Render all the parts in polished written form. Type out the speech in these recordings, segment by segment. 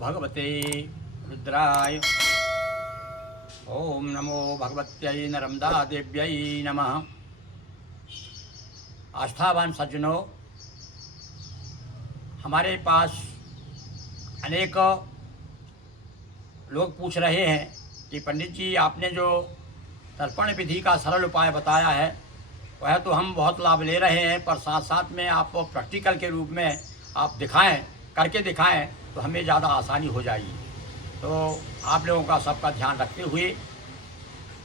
भगवते रुद्राय। ओम नमो भगवत्यै नर्मदा देव्यै नमः। आस्थावान सज्जनों, हमारे पास अनेक लोग पूछ रहे हैं कि पंडित जी आपने जो तर्पण विधि का सरल उपाय बताया है वह तो हम बहुत लाभ ले रहे हैं, पर साथ साथ में आप प्रैक्टिकल के रूप में आप दिखाएं, करके दिखाएं तो हमें ज़्यादा आसानी हो जाएगी। तो आप लोगों का सबका ध्यान रखते हुए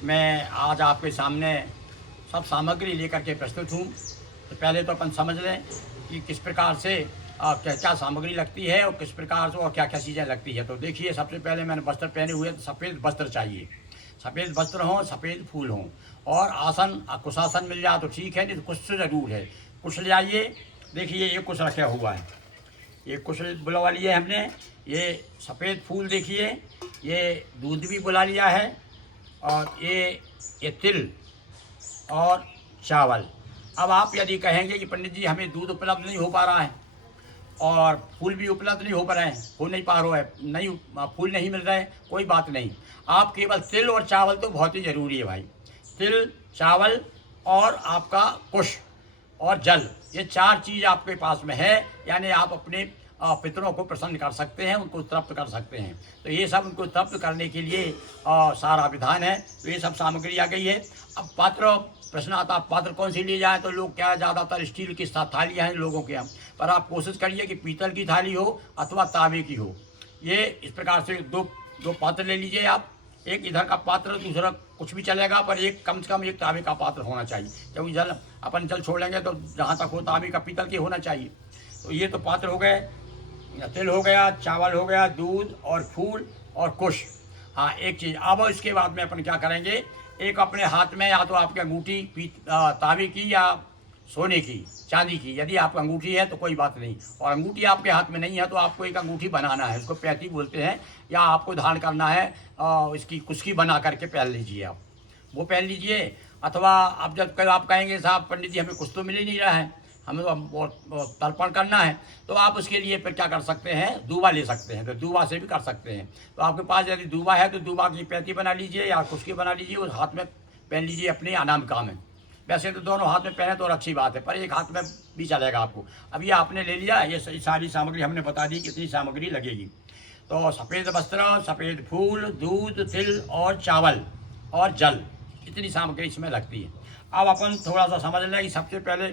मैं आज आपके सामने सब सामग्री लेकर के प्रस्तुत हूँ। तो पहले तो अपन समझ लें कि किस प्रकार से क्या क्या सामग्री लगती है और किस प्रकार से और क्या क्या चीज़ें लगती है। तो देखिए, सबसे पहले मैंने वस्त्र पहने हुए, तो सफ़ेद वस्त्र चाहिए, सफ़ेद वस्त्र हों, सफ़ेद फूल हों, और आसन कुशासन मिल जाए तो ठीक है, नहीं तो कुश ज़रूर है। कुश ले आइए। देखिए ये कुश रखा हुआ है, ये कुश बुलवा लिया है हमने। ये सफ़ेद फूल देखिए, ये दूध भी बुला लिया है, और ये तिल और चावल। अब आप यदि कहेंगे कि पंडित जी हमें दूध उपलब्ध नहीं हो पा रहा है और फूल भी उपलब्ध नहीं हो पा रहे हैं, हो नहीं पा रहा है, नहीं फूल नहीं मिल रहे हैं, कोई बात नहीं। आप केवल तिल और चावल तो बहुत ही ज़रूरी है भाई। तिल, चावल और आपका कुश और जल, ये चार चीज़ आपके पास में है, यानी आप अपने पितरों को प्रसन्न कर सकते हैं, उनको तृप्त कर सकते हैं। तो ये सब उनको तृप्त करने के लिए सारा विधान है। तो ये सब सामग्री आ गई है। अब पात्र प्रश्न आता, पात्र कौन सी ली जाए, तो लोग क्या ज़्यादातर स्टील की थालियाँ हैं लोगों के यहाँ, पर आप कोशिश करिए कि पीतल की थाली हो अथवा तांबे की हो। ये इस प्रकार से दो पात्र ले लीजिए आप। एक इधर का पात्र, दूसरा कुछ भी चलेगा, पर एक कम से कम एक तांबे का पात्र होना चाहिए, क्योंकि अपन जल छोड़ेंगे तो जहाँ तक हो तांबे का, पीतल के होना चाहिए। तो ये तो पात्र हो गए, तिल हो गया, चावल हो गया, दूध और फूल और कुश। हाँ, एक चीज़ अब इसके बाद में अपन क्या करेंगे, एक अपने हाथ में या तो आपकी अंगूठी तांबे की या सोने की, चांदी की, यदि आपकी अंगूठी है तो कोई बात नहीं, और अंगूठी आपके हाथ में नहीं है तो आपको एक अंगूठी बनाना है, उसको पैती बोलते हैं, या आपको धारण करना है, इसकी कुश्की बना करके पहन लीजिए, आप वो पहन लीजिए। अथवा अब जब कल आप कहेंगे साहब पंडित जी हमें कुछ तो मिल ही नहीं रहा है, हमें तो तर्पण करना है, तो आप उसके लिए फिर क्या कर सकते हैं, दूबा ले सकते हैं, तो दूबा से भी कर सकते हैं। तो आपके पास यदि दूबा है तो दूबा की पैती बना लीजिए या कुश्की बना लीजिए, उस हाथ में पहन लीजिए अपने अनामिका में। वैसे तो दोनों हाथ में पहने तो अच्छी बात है, पर एक हाथ में भी चलेगा आपको। अब ये आपने ले लिया, ये सारी सामग्री हमने बता दी कितनी सामग्री लगेगी। तो सफ़ेद वस्त्र, सफ़ेद फूल, दूध, तिल और चावल और जल, इतनी सामग्री इसमें लगती है। अब अपन थोड़ा सा समझ लें कि सबसे पहले,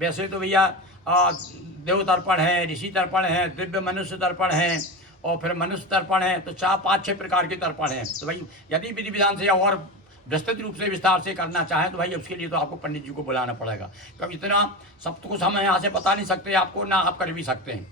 वैसे तो भैया देव तर्पण है, ऋषि तर्पण है, दिव्य मनुष्य तर्पण है, और फिर मनुष्य तर्पण है, तो 4-5-6 प्रकार के तर्पण हैं। तो भाई यदि विधि विधान से और विस्तृत रूप से विस्तार से करना चाहें तो भाई उसके लिए तो आपको पंडित जी को बुलाना पड़ेगा, क्योंकि इतना सब कुछ हम यहाँ से बता नहीं सकते आपको, ना आप कर भी सकते हैं।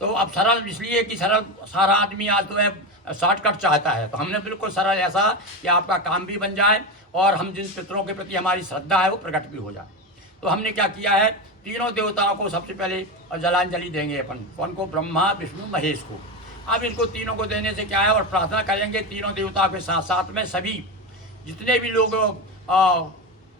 तो अब सरल इसलिए कि सरल सारा आदमी आज तो है शॉर्टकट चाहता है, तो हमने बिल्कुल सरल ऐसा कि आपका काम भी बन जाए और हम जिन पितरों के प्रति हमारी श्रद्धा है वो प्रकट भी हो जाए। तो हमने क्या किया है, तीनों देवताओं को सबसे पहले जलांजलि देंगे अपन। कौन को? ब्रह्मा, विष्णु, महेश को। अब इनको तीनों को देने से क्या है, और प्रार्थना करेंगे तीनों देवताओं के साथ साथ में सभी जितने भी लोग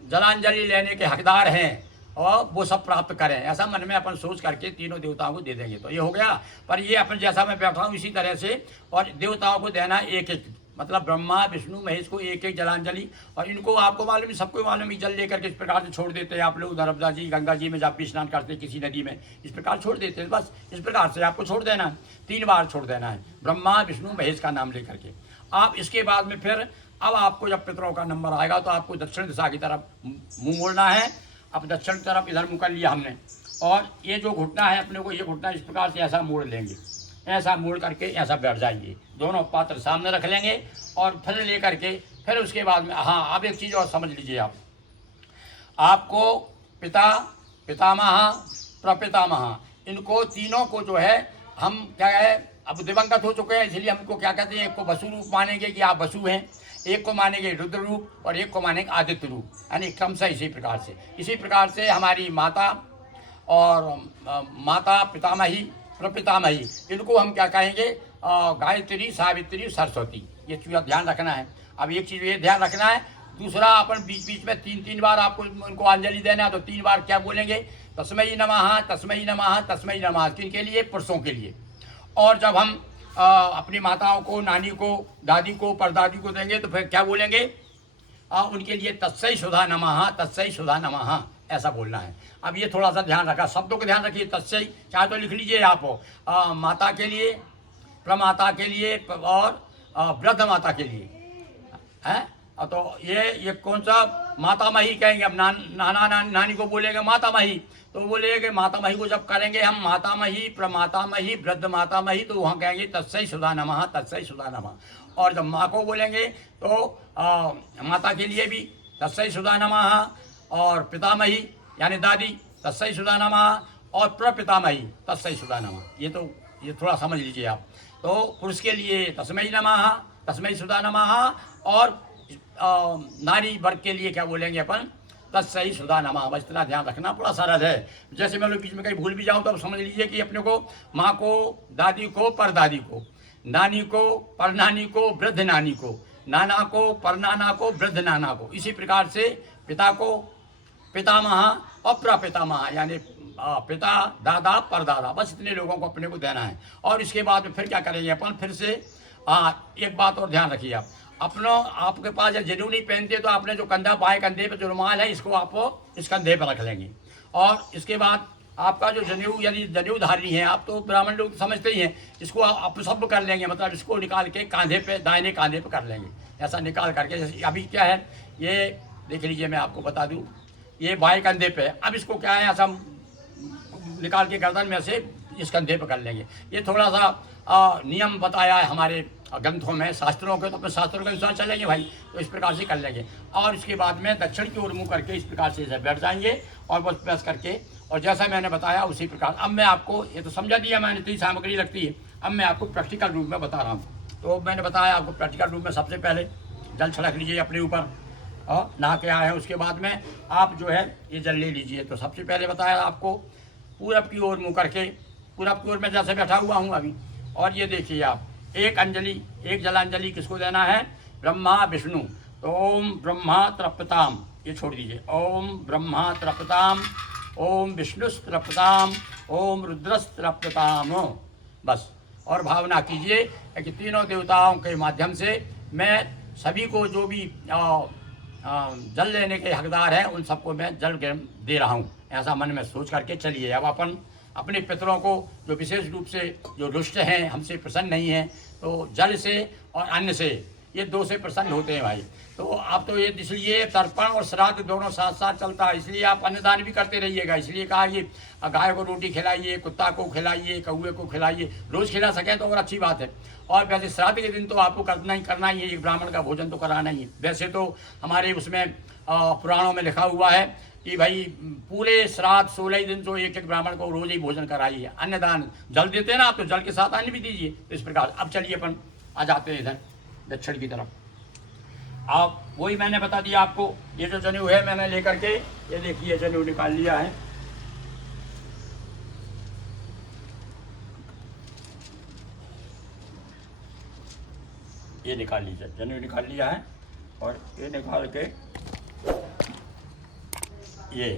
जलांजलि लेने के हकदार हैं और वो सब प्राप्त करें, ऐसा मन में अपन सोच करके तीनों देवताओं को दे देंगे। तो ये हो गया। पर ये अपन जैसा मैं बैठा हूँ इसी तरह से, और देवताओं को देना एक एक, मतलब ब्रह्मा, विष्णु, महेश को एक एक जलांजलि। और इनको आपको मालूम है, सबको मालूम है, जल लेकर के इस प्रकार से छोड़ देते हैं आप लोग, नर्मदा जी, गंगा जी में जब भी स्नान करते हैं किसी नदी में, इस प्रकार छोड़ देते हैं। बस इस प्रकार से आपको छोड़ देना है, 3 बार छोड़ देना है, ब्रह्मा, विष्णु, महेश का नाम लेकर के। आप इसके बाद में फिर अब आपको जब पितरों का नंबर आएगा तो आपको दक्षिण दिशा की तरफ मुँह मोड़ना है। अब दक्षिण की तरफ इधर मुँह कर लिया हमने, और ये जो घुटना है अपने को, ये घुटना इस प्रकार से ऐसा मोड़ लेंगे, ऐसा मोड़ करके ऐसा बैठ जाएंगे, दोनों पात्र सामने रख लेंगे, और फिर ले करके फिर उसके बाद में, हाँ अब एक चीज़ और समझ लीजिए आप, आपको पिता, पितामह, प्रपितामह, इनको तीनों को जो है हम क्या है, अब दिवंगत हो चुके हैं, इसलिए हमको क्या कहते हैं, एक को वसु रूप मानेंगे कि आप वसु हैं, एक को मानेंगे रुद्र रूप और एक को मानेंगे आदित्य रूप, यानी क्रमशः इसी प्रकार से हमारी माता और माता, पितामही, प्रपितामही, इनको हम क्या कहेंगे, गायत्री, सावित्री, सरस्वती। ये चीज़ ध्यान रखना है। अब एक चीज़ ये ध्यान रखना है, दूसरा अपन बीच बीच में 3-3 बार आपको उनको अंजलि देना है। तो 3 बार क्या बोलेंगे, तस्मै नमः, तस्मै नमः, तस्मै नमः, किनके लिए? पुरुषों के लिए। और जब हम अपनी माताओं को, नानी को, दादी को, परदादी को देंगे तो फिर क्या बोलेंगे? उनके लिए तस्सै सुधा नमः, तस्सै सुधा नमः ऐसा बोलना है। अब ये थोड़ा सा ध्यान रखा, शब्दों का ध्यान रखिए। तस्सै चाहे तो लिख लीजिए आप, माता के लिए, प्रमाता के लिए और वृद्ध माता के लिए है। तो ये कौन सा माता मही कहेंगे? अब नाना नानी को बोलेंगे माता मही, तो बोलेंगे माता मही को जब करेंगे हम माता मही, प्रमाता मही, वृद्ध माता मही, तो वहाँ कहेंगे तस्सै सुधा नमः, तस्सै सुधा नमः। और जब माँ को बोलेंगे तो माता के लिए भी तस्सै सुधा नमः, और पितामही यानी दादी तस्सै सुधा नमः, और प्रपितामही तस्सै सुधा नमः। ये थोड़ा समझ लीजिए आप। तो पुरुष के लिए तस्मै नमः, तस्मै सुधा नमः, और नारी वर्ग के लिए क्या बोलेंगे अपन? तस्सै सुधा नमः। बस इतना ध्यान रखना, बड़ा सरल है। जैसे मैं लोग बीच में कहीं भूल भी जाऊँ तो अब समझ लीजिए कि अपने को माँ को, दादी को, परदादी को, नानी को, परनानी को, वृद्ध नानी को, नाना को, परनाना को, वृद्ध नाना को, इसी प्रकार से पिता को पितामह और प्रपितामह यानी पिता, दादा, परदादा, बस इतने लोगों को अपने को देना है। और इसके बाद में फिर क्या करेंगे अपन? फिर से एक बात और ध्यान रखिए आप, आपके पास जब जनेऊ नहीं पहनते तो आपने जो कंधा, बाएं कंधे पे जो रुमाल है, इसको आप इस कंधे पर रख लेंगे। और इसके बाद आपका जो जनेऊ यानी जनेऊ धारी है, आप तो ब्राह्मण लोग समझते ही हैं, इसको आप सब कर लेंगे, मतलब इसको निकाल के कांधे पे, दाहिने कांधे पे कर लेंगे। ऐसा निकाल करके, जैसे अभी क्या है ये देख लीजिए, मैं आपको बता दूँ, ये बाएं कंधे पे, अब इसको क्या है ऐसा निकाल के गर्दन में से इस कंधे पर कर लेंगे। ये थोड़ा सा नियम बताया है हमारे ग्रंथों में, शास्त्रों के, तो अपने शास्त्रों के अनुसार चलेंगे भाई, तो इस प्रकार से कर लेंगे। और इसके बाद में दक्षिण की ओर मुँह करके इस प्रकार से बैठ जाएंगे और बस प्रेस करके, और जैसा मैंने बताया उसी प्रकार। अब मैं आपको, ये तो समझा दिया मैंने, इतनी सामग्री लगती है, अब मैं आपको प्रैक्टिकल रूप में बता रहा हूँ। तो मैंने बताया आपको प्रैक्टिकल रूप में, सबसे पहले जल छिड़क लीजिए अपने ऊपर, और नहा के आए हैं, उसके बाद में आप जो है ये जल ले लीजिए। तो सबसे पहले बताया आपको पूरब की ओर मुँह करके, पूरब की ओर में जैसे बैठा हुआ हूँ अभी, और ये देखिए आप, एक अंजलि, एक जलांजलि किसको देना है? ब्रह्मा विष्णु। तो ओम ब्रह्मा तृप्ताम, ये छोड़ दीजिए, ओम ब्रह्मा तृप्ताम, ओम विष्णुस्तृप्ताम, ओम रुद्रस्तृप्ताम, बस। और भावना कीजिए कि तीनों देवताओं के माध्यम से मैं सभी को जो भी जल लेने के हकदार हैं, उन सबको मैं जल दे रहा हूँ, ऐसा मन में सोच करके चलिए। अब अपन अपने पितरों को जो विशेष रूप से जो रुष्ट हैं, हमसे प्रसन्न नहीं हैं, तो जल से और अन्न से, ये दो से प्रसन्न होते हैं भाई। तो आप तो ये इसलिए तर्पण और श्राद्ध दोनों साथ साथ चलता है, इसलिए आप अन्नदान भी करते रहिएगा। इसलिए कहा कि गाय को रोटी खिलाइए, कुत्ता को खिलाइए, कौए को खिलाइए, रोज़ खिला सकें तो और अच्छी बात है। और वैसे श्राद्ध के दिन तो आपको करना ही है, एक ब्राह्मण का भोजन तो कराना ही है। वैसे तो हमारे उसमें पुराणों में लिखा हुआ है कि भाई पूरे श्राद्ध 16 दिन तो एक ब्राह्मण को रोज ही भोजन कराइए। अन्नदान, जल देते हैं ना आप, तो जल के साथ अन्न भी दीजिए। तो इस प्रकार अब चलिए अपन आ जाते हैं इधर दक्षिण की तरफ। आप वही मैंने बता दिया आपको, ये जो जनेऊ है मैंने लेकर के, ये देखिए जनेऊ निकाल लिया है। ये निकाल लीजिए, जनेऊ निकाल लिया है, और ये निकाल के ये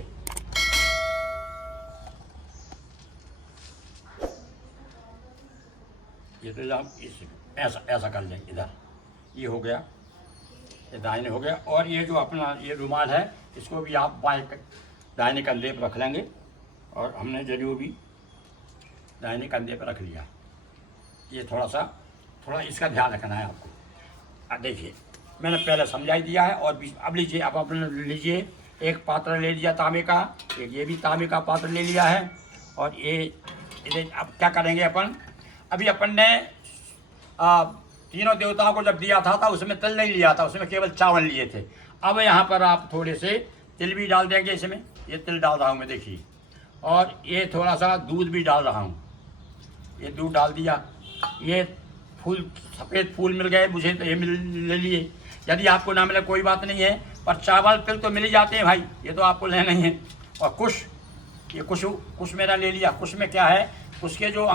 तो आप इस ऐसा कर लेंगे। इधर ये हो गया, ये दाहिने हो गया। और ये जो अपना ये रुमाल है, इसको भी आप बाएं दाहिने कंधे पर रख लेंगे, और हमने जनेऊ भी दाहिने कंधे पर रख लिया। ये थोड़ा इसका ध्यान रखना है आपको। देखिए मैंने पहले समझा ही दिया है। और अब लीजिए, आप अपने लीजिए, एक पात्र ले लिया तांबे का, एक ये भी तांबे का पात्र ले लिया है। और ये अब क्या करेंगे अपन? अभी अपन ने तीनों देवताओं को जब दिया था उसमें तिल नहीं लिया था, उसमें केवल चावल लिए थे। अब यहाँ पर आप थोड़े से तिल भी डाल देंगे इसमें। ये तिल डाल रहा हूँ मैं, देखिए। और ये थोड़ा सा दूध भी डाल रहा हूँ, ये दूध डाल दिया। ये फूल, सफ़ेद फूल मिल गए मुझे तो ये ले लिए। यदि आपको ना मिले कोई बात नहीं है, पर चावल तिल तो मिल ही जाते हैं भाई, ये तो आपको लेना ही है। और कुश, ये कुश मेरा ले लिया। कुश में क्या है, उसके जो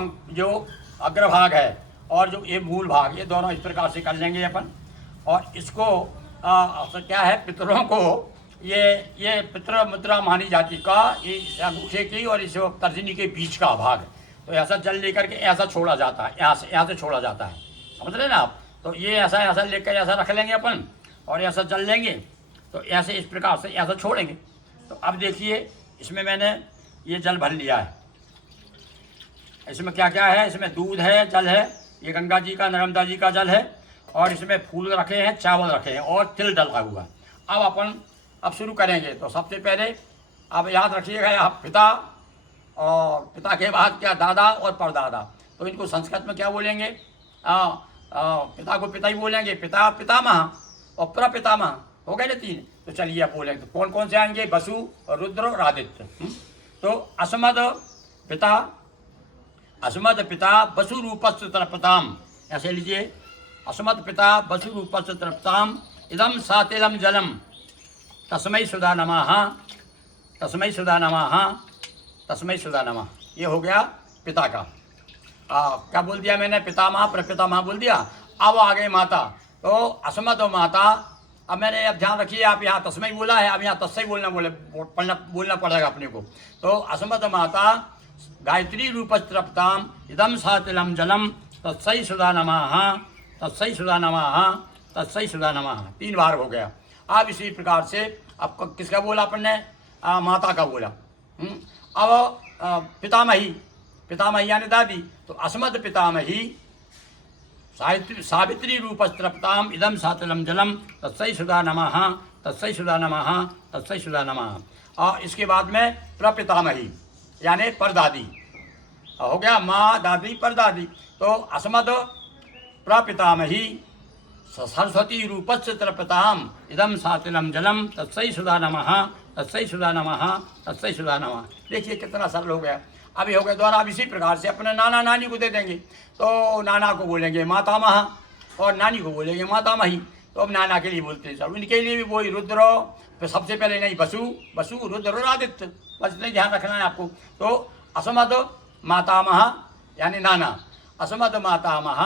अग्रभाग है और जो ये मूल भाग, ये दोनों इस प्रकार से कर लेंगे अपन। और इसको क्या है, पितरों को ये पितृ मुद्रा मानी जाती का, ये अंगूठे की और इस तर्जनी के बीच का भाग, तो ऐसा जल लेकर के ऐसा छोड़ा जाता है, यहाँ से छोड़ा जाता है, समझ रहे ना आप। तो ये ऐसा ऐसा लेकर ऐसा रख लेंगे अपन और ऐसा जल लेंगे, तो ऐसे इस प्रकार से ऐसा छोड़ेंगे। तो अब देखिए इसमें मैंने ये जल भर लिया है। इसमें क्या क्या है, इसमें दूध है, जल है, ये गंगा जी का नर्मदा जी का जल है, और इसमें फूल रखे हैं, चावल रखे हैं और तिल डला हुआ। अब अपन अब शुरू करेंगे। तो सबसे पहले अब याद रखिएगा, यहाँ पिता और पिता के बाद क्या दादा और परदादा, तो इनको संस्कृत में क्या बोलेंगे, पिता को पिता ही बोलेंगे, पिता पितामह और प्रपितामह, हो गए ना तीन। तो चलिए अब बोलेंगे, तो कौन कौन से आएंगे, वसु, रुद्र और आदित्य। तो अस्मद पिता वसु रूपस्य तर्पताम, ऐसे लीजिए, अस्मद पिता वसु रूपस्य तर्पताम इदम सातिलम जलम तस्मै सुधा नमः, तस्मै सुधा नमः, तस्मै सुधा नमः। ये हो गया पिता का। क्या बोल दिया मैंने, पितामह प्रपितामह बोल दिया। अब आ गए माता, तो अस्मद माता। अब मैंने अब ध्यान रखिए, आप यहाँ तस्मै बोला है, अब यहाँ तस्मै बोलना पड़ेगा अपने को। तो अस्मद माता गायत्री रूपस्त्रप्ताम इदम सातिलम जलम तत्सै सुधा नमः, तत्सै सुधा नमः, तत्सै सुधा नमः, 3 बार हो गया। अब इसी प्रकार से अब किसका बोला अपन ने, माता का बोला। अब पितामही, पितामही यानी दादी, तो अस्मद पितामही सावित्री रूपस्त्रप्ताम इदम सातिलम जलम तत्सै सुधा नमः, तत्सै सुधा नमः, तत्सै सुधा नमः। और इसके बाद में प्रपितामही यानी परदादी, हो गया माँ दादी परदादी। तो अस्मद प्रपितामही सरस्वती रूपस्य तर्पताम इदम सातिलम जलम तत्सै सुधा नमः, तत्सै सुधा नमः, तत्सै सुधा नमः। देखिए कितना सरल हो गया। अभी हो गया द्वारा। अब इसी प्रकार से अपने नाना नानी को दे देंगे, तो नाना को बोलेंगे मातामह और नानी को बोलेंगे मातामही। तो अब नाना के लिए बोलते हैं सब, इनके लिए भी वही रुद्र, फिर सबसे पहले नहीं वसु रुद्र और आदित्य, बस इतना ध्यान रखना है आपको। तो असमद मातामह यानी नाना, असमद मातामह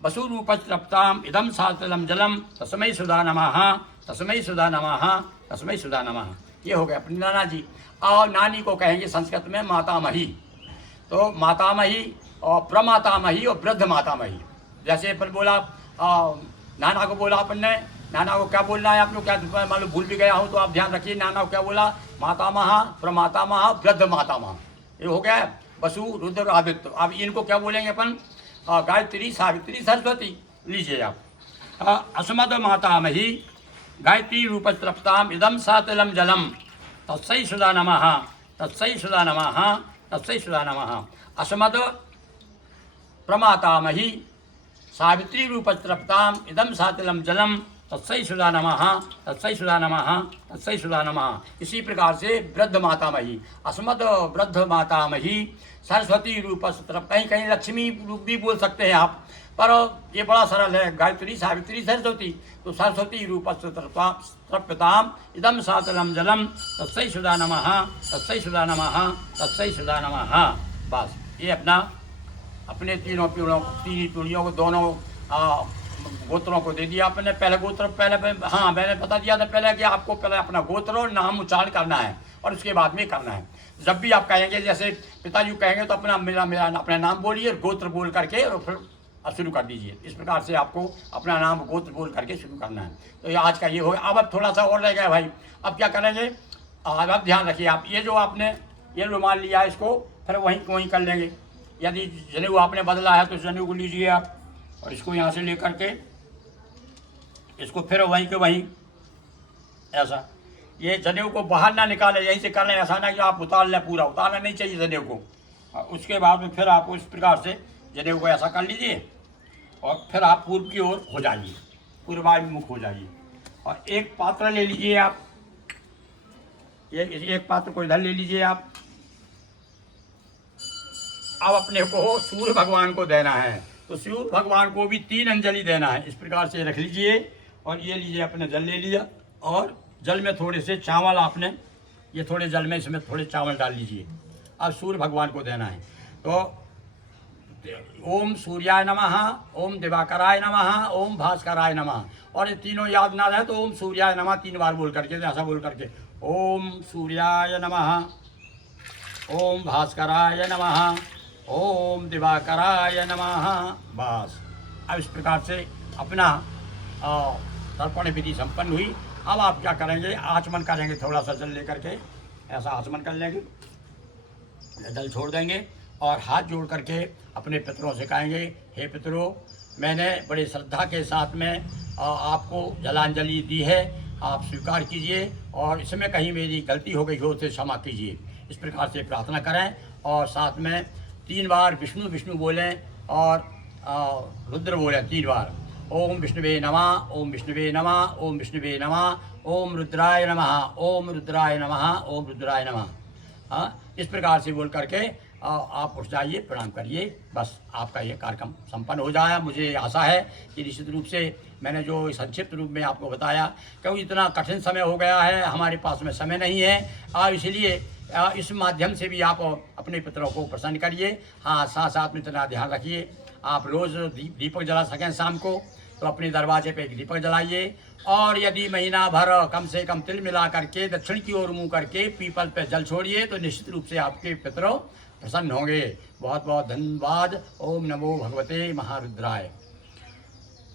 वसु रूपस्त्रप्ताम इदम सातिलम जलम तस्मै सुधा नमः, तस्मै सुधा नमः, तस्मै सुधा नमः। ये हो गया अपनी नाना जी। और नानी को कहेंगे संस्कृत में मातामही। तो मातामही और प्रमातामही और वृद्ध मातामही। जैसे अपन बोला नाना को बोला अपन ने, नाना को क्या बोलना है आप लोग, क्या मान लो भूल भी गया हूँ तो आप ध्यान रखिए। नाना को क्या बोला, मातामह, प्रमातामह, वृद्ध मातामह। ये हो गया वसु रुद्र आदित्य। अब इनको क्या बोलेंगे अपन, गायत्री सावित्री सरस्वती। लीजिए आप, अस्मद मातामही गायत्री रूपस्त्रप्ताम इदम सातिलम जलम तत्सै सुधा नमः, तत्सै सुधा नमः, तत्सै सुधा नमः। अस्मद प्रमातामही सावित्री रूपस्त्रप्ताम इदम सातिलम जलम तत्सै सुधा नमः, तत्सै सुधा नमः, तत्सै सुधा नमः। इसी प्रकार से वृद्ध मातामही, अस्मद वृद्ध मातामही सरस्वती रूपस्त्र, कहीं कहीं लक्ष्मी रूप भी बोल सकते हैं आप, पर ये बड़ा सरल है, गायत्री सावित्री सरस्वती। तो सरस्वती रूपस्त्रप्ताम इदम सातिलम जलम तत्सै सुधा नमः, तत्सै सुधा नमः, तत्सै सुधा नमः। बस ये अपने तीन पीढ़ियों को, दोनों गोत्रों को दे दिया आपने। पहले गोत्र हाँ मैंने बता दिया था पहले कि आपको पहले अपना गोत्र और नाम उच्चारण करना है और उसके बाद में करना है। जब भी आप कहेंगे, जैसे पिताजी कहेंगे तो अपना मेरा अपना नाम बोलिए, गोत्र बोल करके और फिर अब शुरू कर दीजिए। इस प्रकार से आपको अपना नाम गोत्र बोल करके शुरू करना है। तो ये आज का ये हो गया। अब थोड़ा सा और रह गया भाई, अब क्या करेंगे, अब ध्यान रखिए आप, ये जो आपने ये रुमाल लिया इसको फिर वहीं कर लेंगे। यदि जनेऊ आपने बदला है तो जनेऊ को लीजिए आप और इसको यहाँ से लेकर के इसको फिर वहीं के वहीं ऐसा, ये जनेऊ को बाहर ना निकाले, यहीं से कर लें। ऐसा ना कि आप उतार लें, पूरा उतारना नहीं चाहिए जनेऊ को। उसके बाद में फिर आप इस प्रकार से जनेऊ को ऐसा कर लीजिए और फिर आप पूर्व की ओर हो जाइए, पूर्वाभिमुख हो जाइए। और एक पात्र ले लीजिए आप, ये एक पात्र को इधर ले लीजिए आप। अब अपने को सूर्य भगवान को देना है, तो सूर्य भगवान को भी 3 अंजलि देना है। इस प्रकार से रख लीजिए और ये लीजिए, अपने जल ले लिया और जल में थोड़े से चावल आपने, ये थोड़े जल में इसमें थोड़े चावल डाल लीजिए। अब सूर्य भगवान को देना है। तो ओम सूर्याय नमः, ओम दिवाकराय नमः, ओम भास्कराय नमः। और ये तीनों याद ना रहे तो ओम सूर्याय नमः 3 बार बोल करके, ऐसा बोल करके ओम सूर्याय नमः, ओम भास्कराय नमः, ओम दिवाकराय नमः। बस अब इस प्रकार से अपना तर्पण विधि संपन्न हुई। अब आप क्या करेंगे, आचमन करेंगे, थोड़ा सा जल लेकर के ऐसा आचमन कर लेंगे, जल छोड़ देंगे और हाथ जोड़ करके अपने पितरों से कहेंगे, हे पितरों, मैंने बड़े श्रद्धा के साथ में आपको जलांजलि दी है, आप स्वीकार कीजिए और इसमें कहीं मेरी गलती हो गई हो तो क्षमा कीजिए। इस प्रकार से प्रार्थना करें और साथ में 3 बार विष्णु विष्णु बोलें और रुद्र बोलें 3 बार। ओम विष्णुवे नमः, ओम विष्णुवे नमः, ओम विष्णुवे नमः, ओम रुद्राय नमः, ओम रुद्राय नमः, ओम रुद्राय नमः। हाँ, इस प्रकार से बोल करके आप उठ जाइए, प्रणाम करिए। बस आपका ये कार्यक्रम संपन्न हो जाए। मुझे आशा है कि निश्चित रूप से मैंने जो संक्षिप्त रूप में आपको बताया, क्योंकि इतना कठिन समय हो गया है, हमारे पास में समय नहीं है, इसलिए इस माध्यम से भी आप अपने पितरों को प्रसन्न करिए। हाँ, साथ साथ में इतना ध्यान रखिए, आप रोज़ दीपक जला सकें शाम को तो अपने दरवाजे पे एक दीपक जलाइए और यदि महीना भर कम से कम तिल मिला करके दक्षिण की ओर मुँह करके पीपल पे जल छोड़िए तो निश्चित रूप से आपके पितरों प्रसन्न होंगे। बहुत बहुत धन्यवाद। ओम नमो भगवते महारुद्राय।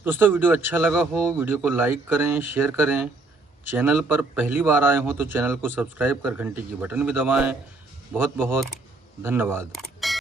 दोस्तों, वीडियो अच्छा लगा हो, वीडियो को लाइक करें, शेयर करें। चैनल पर पहली बार आए हो तो चैनल को सब्सक्राइब कर घंटी की बटन भी दबाएं। बहुत बहुत धन्यवाद।